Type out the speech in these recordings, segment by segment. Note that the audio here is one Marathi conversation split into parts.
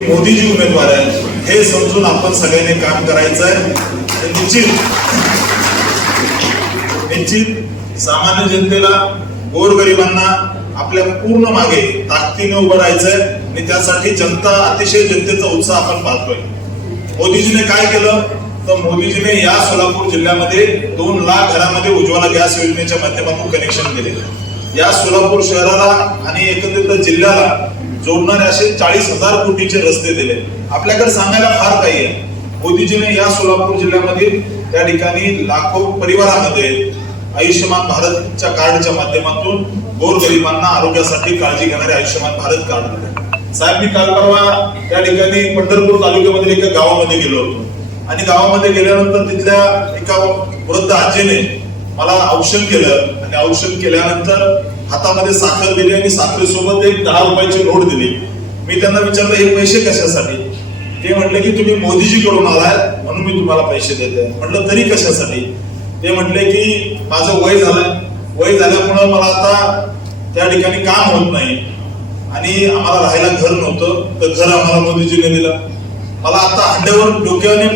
मोदीजी उमेदवार आहे हे समजून आपण सगळ्यांनी काम करायचं आहे निश्चित निश्चित सामान्य जनतेला गोरगरिबांना आपल्या पूर्ण मागे ताकदीने उभं राहायचंय आणि त्यासाठी जनता अतिशय जनतेचा उत्साह आपण पाहतोय. मोदीजीने काय केलं? तर मोदीजीने या सोलापूर जिल्ह्यामध्ये दोन लाख घरामध्ये उज्ज्वला गॅस योजनेच्या माध्यमातून कनेक्शन दिले या सोलापूर शहराला आणि एकंदरीत जिल्ह्याला जोडणारे असे चाळीस हजार कोटीचे रस्ते दिले. आपल्याकडे सांगायला फार काही आहे. मोदीजीने या सोलापूर जिल्ह्यामध्ये त्या ठिकाणी लाखो परिवारामध्ये आयुष्यमान भारतच्या कार्डच्या माध्यमातून गोरगरिबांना आरोग्यासाठी काळजी घेणारे आयुष्यमान भारत कार्ड दिले. साहेब मी काल परवा त्या ठिकाणी पंढरपूर तालुक्यामध्ये एका गावामध्ये गेलो होतो. आणि गावामध्ये गेल्यानंतर तिथल्या एका वृद्ध आजीने मला औषध केलं. आणि औषध केल्यानंतर हातामध्ये साखर दिली आणि साखरेसोबत एक दहा रुपयाची नोट दिली. मी त्यांना विचारलं हे पैसे कशासाठी? ते म्हटले की तुम्ही मोदीजीकडून आलाय म्हणून मी तुम्हाला पैसे देते म्हटलं तरी कशासाठी? ते म्हटले की माझं वय झालंय. वय झाल्यामुळं मला आता त्या ठिकाणी काम होत नाही. आणि आम्हाला राहायला घर नव्हतं. तर घर आम्हाला मोदीजीने दिलं. मला आता हंड्यावर डोक्याने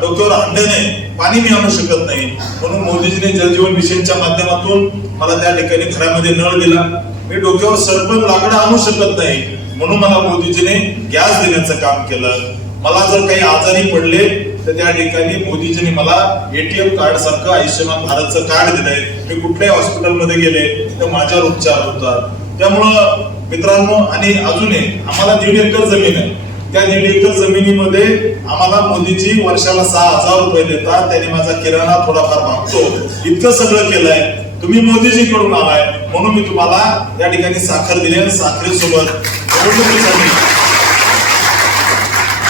डोक्यावर हंड्याने पाणी मी आणू शकत नाही. म्हणून मोदीजीने जलजीवन मिशनच्या माध्यमातून मला त्या ठिकाणी घरामध्ये नळ दिला. मी डोक्यावर सरपण लाकडं आणू शकत नाही. म्हणून मला मोदीजीने गॅस देण्याचं काम केलं. मला जर काही आजारी पडले तर त्या ठिकाणी मोदीजीने मला एटीएम कार्ड सारखं आयुष्यमान भारतचं कार्ड दिलंय. मी कुठल्याही हॉस्पिटलमध्ये गेले तर माझ्यावर उपचार होतात. त्यामुळं मित्रांनो आणि अजूनही आम्हाला दीड एकर जमीन आहे. त्या दीड एकर जमिनीमध्ये आम्हाला मोदीजी वर्षाला सहा हजार रुपये देतात. त्याने माझा किराणा थोडाफार मागतो. इतकं सगळं केलंय. तुम्ही मोदीजी मोदीजीकडून आलाय. म्हणून मी तुम्हाला या ठिकाणी साखर दिली आणि साखरेसोबत निवडणुकीसाठी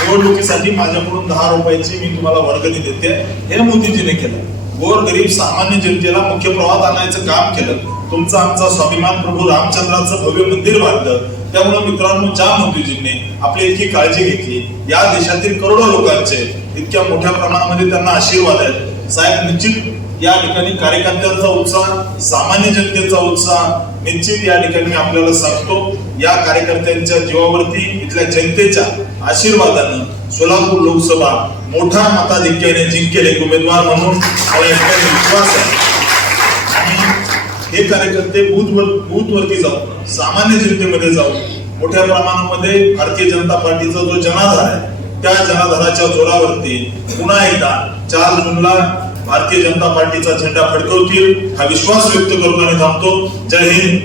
निवडणुकीसाठी माझ्याकडून दहा रुपयाची मी तुम्हाला वर्गणी देते. हे मोदीजीने केलं गोर गरीब सामान्य जनतेला मुख्य प्रवाहात आणायचं काम केलं. तुमचा आमचा स्वाभिमान प्रभू रामचंद्राचं भव्य मंदिर बांधलं. त्यामुळे मित्रांनो ज्या मोदीजींनी आपली इतकी काळजी घेतली या देशातील करोडो लोकांचे इतक्या मोठ्या प्रमाणामध्ये त्यांना आशीर्वाद आहेत. साहेब निश्चित या ठिकाणी कार्यकर्त्यांचा उत्साह सामान्य जनतेचा उत्साह निश्चित या ठिकाणी आपल्याला सांगतो. या कार्यकर्त्यांच्या जीवावरती इथल्या जनतेच्या आशीर्वादानं सोलापूर लोकसभा मोठ्या मताधिक्याने जिंकेल एक उमेदवार म्हणून मला ठिकाणी विश्वास आहे. आणि हे कार्यकर्ते बूथवर बूथवरती जाऊन सामान्य जनतेमध्ये जाऊन मोठ्या प्रमाणामध्ये भारतीय जनता पार्टीचा जो जनाधार आहे त्या जनाधाराच्या जोरावरती पुन्हा एकदा चार जूनला भारतीय जनता पार्टीचा झेंडा फडकवतील हा विश्वास व्यक्त करतो आम्ही थांबतो. जय हिंद.